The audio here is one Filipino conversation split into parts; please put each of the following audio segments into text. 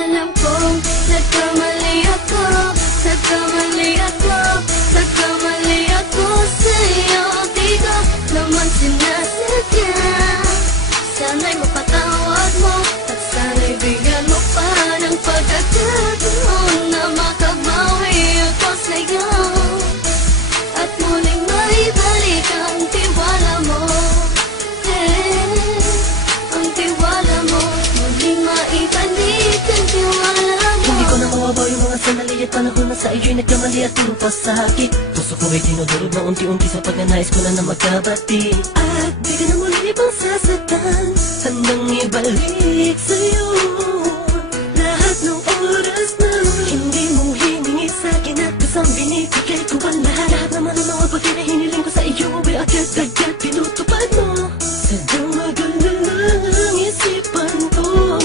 Alam kong nagkamali ako, nagkamali ako, nagkamali ako sa'yo. Di ko naman sinasadya. Sana'y mapatawad mo at sana'y bigyan mo pa ng pagkakataon na makabawi ako sa'yo at muling maibalik ang tiwala mo. Ang tiwala mo, muling maibalik ang tiwala mo. Hindi ko na mawabaw yung mga sandali at panahon na sa iyo'y nagkamali at lupa sa sakit. Puso ko ay tinudurog na unti-unti sa pagnanais ko na magkabati. At di ka na muli pang sasaktan, handang ibalik sa'yo lahat ng oras na hindi mo hiningi sa'kin at kasang binibigay ko ang lahat. Naman ang mga bagay na hiniling ko sa iyo ay agad-agad pinutupad mo. Sadyang maganda lang isipan ko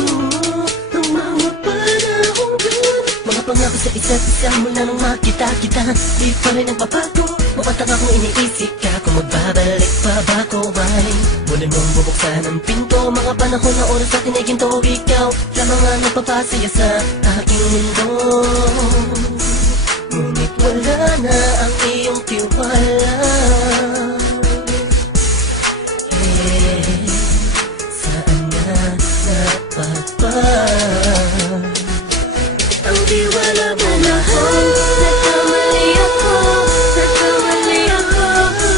ng mga panahon dun. Mga pangako sa isa't isa mula nung makita kita, di pa rin nagbabago. Mapatang akong iniisip ka kung magbabalik pa ba ko ay muli mong bubuksan ang pinto. Mga panahon na oras natin ay ginto, ikaw lamang ang nagpapasaya sa aking mundo. Ngunit wala na ang iyong tiwala. Saan na napagpag ang tiwala mo mahal? Nagkamali ako, nagkamali ako,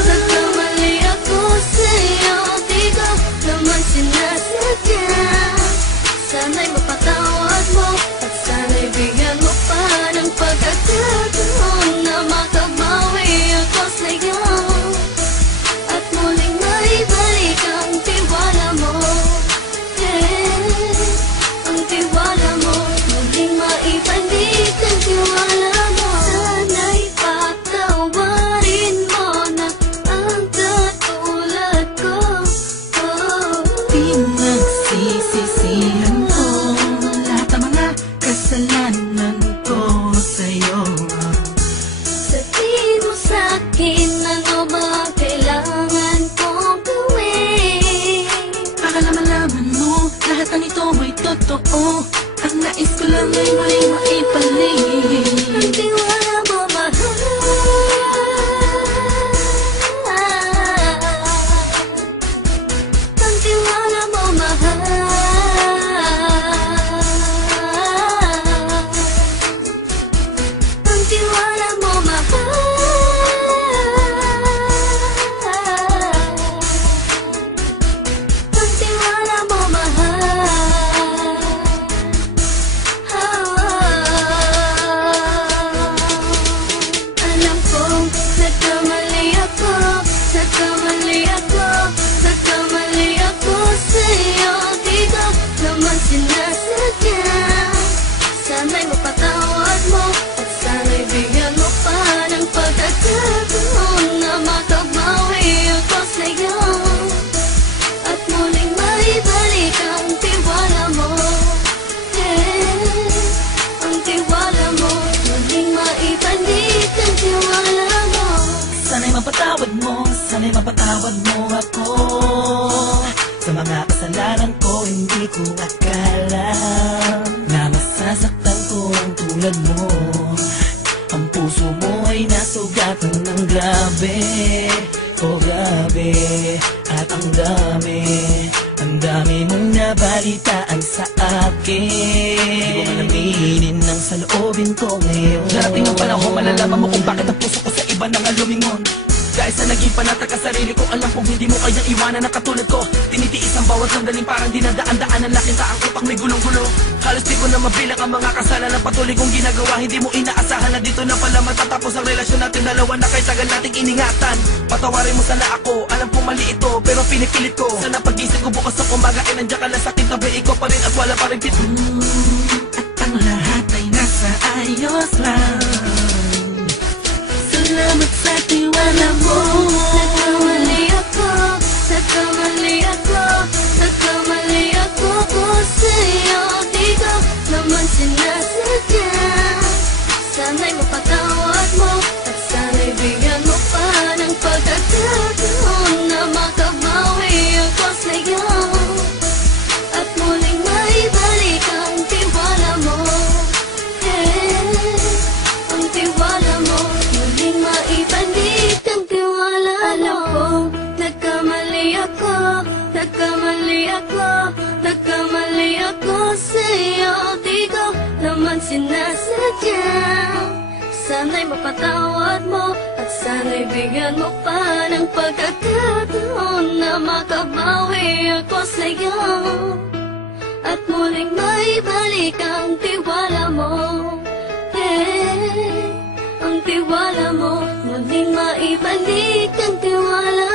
nagkamali ako sa'yo. Di ko naman sinasadya. Sana'y mapatawad mo at sana'y bigyan mo pa ng pagkakataon na makabawi ako sa'yo at muling maibalik ang tiwala mo. Ang tiwala mo, muling maibalik ang tiwala mo. Sana'y patawarin mo na ang katulad ko. Pinagsisisihan ko lahat ng mga kasalanan ko sa'yo. Sabihin mo sa'kin ano ba ang kailangan kong gawin. Para malaman mo lahat ng ito ay totoo. Ang nais ko lang ay muling maibalik Ang tiwala mo mahal. Ang tiwala mo mahal. Ang tiwala mo mahal. Ang tiwala mo mahal. Alam kong nagkamali ako, nagkamali ako, nagkamali ako sa'yo. Di ko naman sinasadya. Sana'y mapatawad mo at sana'y bigyan mo pa ng pagkakataon na makabawi ako sa'yo at muling maibalik ang tiwala mo. Ang tiwala mo, muling maibalik ang tiwala mo. Sana'y mapatawad mo, sana'y mapatawad mo ako sa mga kasalanan ko. Hindi ko akala na masasaktan ko ang tulad mo. Ang puso mo ay nasugatan ng grabe, oh grabe. At ang dami mong nabalitaan sa akin. Di ko man aminin ang saloobin ko ngayon. Darating ang panahon, malalaman mo kung bakit ang puso ko sa iba nang lumingon. Dahil sa naging panatag ka sarili ko, alam kong hindi mo kayang iwanan na katulad ko. Tinitiis ang bawat sandaling parang dinadaan-daan ang lakita ang utak may gulong-gulo. Halos di ko na mabilang ang mga kasalanan patuloy kong ginagawa. Hindi mo inaasahan na dito na pala matatapos ang relasyon natin dalawa na kahit tagal nating iningatan. Patawarin mo sana ako, alam kong mali ito pero pinipilit ko. Sana pag-isip ko bukas na kumbaga ay nandiyan ka lang sa akin, tabi ikaw pa rin at wala pa rin pit. At ang lahat ay nasa ayos lang. Salamat sa tiwala mo. Nagkamali ako, nagkamali ako, nagkamali ako sa'yo. Di ko naman sinasadya. Sana'y mapatawad mo at sana'y bigyan mo pa ng pagkakataon na makabawi ako sa'yo at muling maibalik ang tiwala mo. naman sinasadya. Sana'y mapatawad mo at sana'y bigyan mo pa ng pagkakataon na makabawi ako sa'yo at muling maibalik ang tiwala mo. Ang tiwala mo, muling maibalik ang tiwala